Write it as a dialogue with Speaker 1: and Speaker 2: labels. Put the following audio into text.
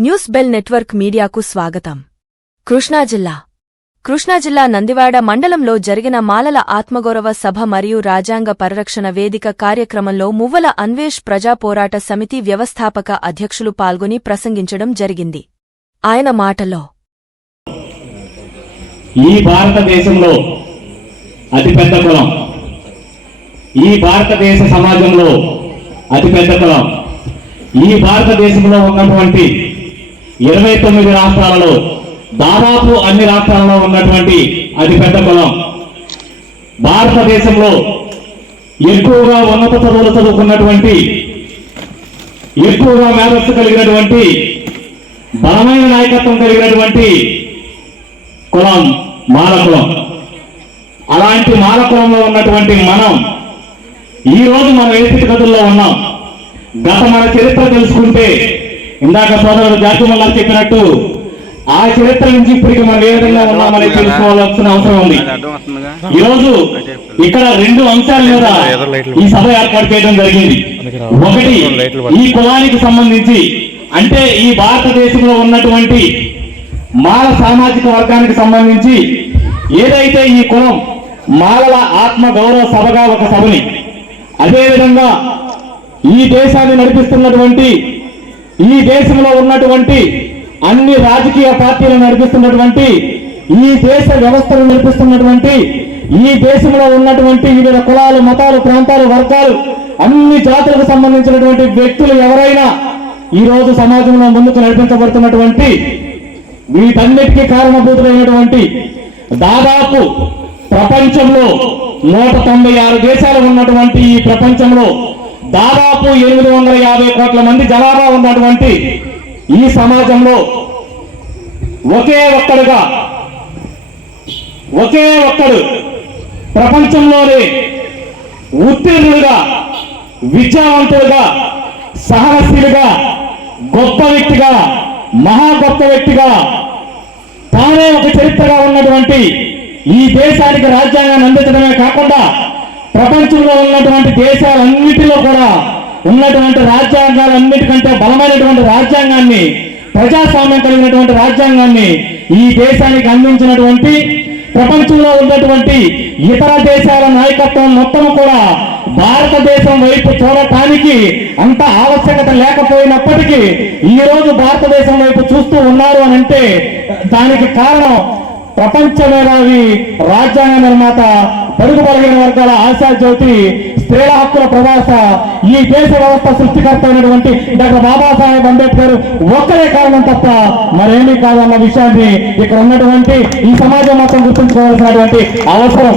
Speaker 1: News bell network మీడియాకు స్వాగతం. కృష్ణా జిల్లా. కృష్ణా జిల్లా నందివాడ మండలంలో జరిగిన మాలల ఆత్మగౌరవ సభ మరియు రాజ్యాంగ పరిరక్షణ వేదిక కార్యక్రమంలో మువ్వల అన్వేష్ ప్రజా పోరాట సమితి వ్యవస్థాపక అధ్యక్షులు పాల్గొని ప్రసంగించడం జరిగింది. ఆయన మాటలో
Speaker 2: ఈ భారతదేశంలో అతిపెద్ద కులం. ఈ భారతదేశ సమాజంలో అతిపెద్ద కులం. ఈ భారతదేశంలో ఉన్నటువంటి ఇరవై తొమ్మిది రాష్ట్రాలలో దాదాపు అన్ని రాష్ట్రాలలో ఉన్నటువంటి అతిపెద్ద కులం. భారతదేశంలో ఎక్కువగా ఉన్నత చదువులు చదువుకున్నటువంటి ఎక్కువగా మేధస్సు కలిగినటువంటి బలమైన నాయకత్వం కలిగినటువంటి కులం మాలకులం అలాంటి మాలకులంలో ఉన్నటువంటి మనం ఈరోజు మన మనం ఏ స్థితిగతుల్లో ఉన్నాం. గత మన చరిత్ర తెలుసుకుంటే ఇందాక సోదరుడు జాతిమల్లా చెప్పినట్టు ఆ చరిత్ర నుంచి ఇప్పటికి మనం ఏ విధంగా ఉన్నామని తెలుసుకోవాల్సిన అవసరం ఉంది. ఈ రోజు ఇక్కడ రెండు అంశాల మీద ఈ సభ ఏర్పాటు చేయడం జరిగింది. ఒకటి ఈ కులానికి సంబంధించి అంటే ఈ భారతదేశంలో ఉన్నటువంటి మాల సామాజిక వర్గానికి సంబంధించి ఏదైతే ఈ కులం మాలల ఆత్మ గౌరవ సభగా ఒక సభని అదేవిధంగా ఈ దేశాన్ని నడిపిస్తున్నటువంటి ఈ దేశంలో ఉన్నటువంటి అన్ని రాజకీయ పార్టీలు నడిపిస్తున్నటువంటి ఈ దేశ వ్యవస్థను నడిపిస్తున్నటువంటి ఈ దేశంలో ఉన్నటువంటి వివిధ కులాలు మతాలు ప్రాంతాలు వర్గాలు అన్ని జాతులకు సంబంధించినటువంటి వ్యక్తులు ఎవరైనా ఈ రోజు సమాజంలో ముందుకు నడిపించబడుతున్నటువంటి వీటన్నిటికీ కారణభూతులైనటువంటి దాదాపు ప్రపంచంలో నూట తొంభై ఆరు దేశాలు ఉన్నటువంటి ఈ ప్రపంచంలో దాదాపు ఎనిమిది వందల యాభై కోట్ల మంది జనాభా ఉన్నటువంటి ఈ సమాజంలో ఒకే ఒక్కడుగా ఒకే ఒక్కడు ప్రపంచంలోనే ఉత్తీర్ణులుగా విద్యావంతులుగా సహనశీలుగా గొప్ప వ్యక్తిగా మహా గొప్ప వ్యక్తిగా తానే ఒక చరిత్రగా ఉన్నటువంటి ఈ దేశానికి రాజ్యాంగాన్ని అందించడమే కాకుండా ప్రపంచంలో ఉన్నటువంటి దేశాలన్నిటిలో కూడా ఉన్నటువంటి రాజ్యాంగాలన్నిటికంటే బలమైనటువంటి రాజ్యాంగాన్ని ప్రజాస్వామ్యం కలిగినటువంటి రాజ్యాంగాన్ని ఈ దేశానికి అందించినటువంటి ప్రపంచంలో ఉన్నటువంటి ఇతర దేశాల నాయకత్వం మొత్తం కూడా భారతదేశం వైపు చూడటానికి అంత ఆవశ్యకత లేకపోయినప్పటికీ ఈ రోజు భారతదేశం వైపు చూస్తూ ఉన్నారు అని అంటే దానికి కారణం ప్రపంచ మేధావి రాజ్యాంగ నిర్మాత పరుగు బలహీన వర్గాల ఆశా జ్యోతి స్త్రీల హక్కుల ప్రవాస ఈ దేశ వ్యవస్థ సృష్టికర్త అయినటువంటి డాక్టర్ బాబాసాహెబ్ అంబేద్కర్ ఒక్కరే కారణం తప్ప మరేమీ కాదన్న విషయాన్ని ఇక్కడ ఉన్నటువంటి ఈ సమాజం మొత్తం గుర్తుంచుకోవాల్సినటువంటి అవసరం.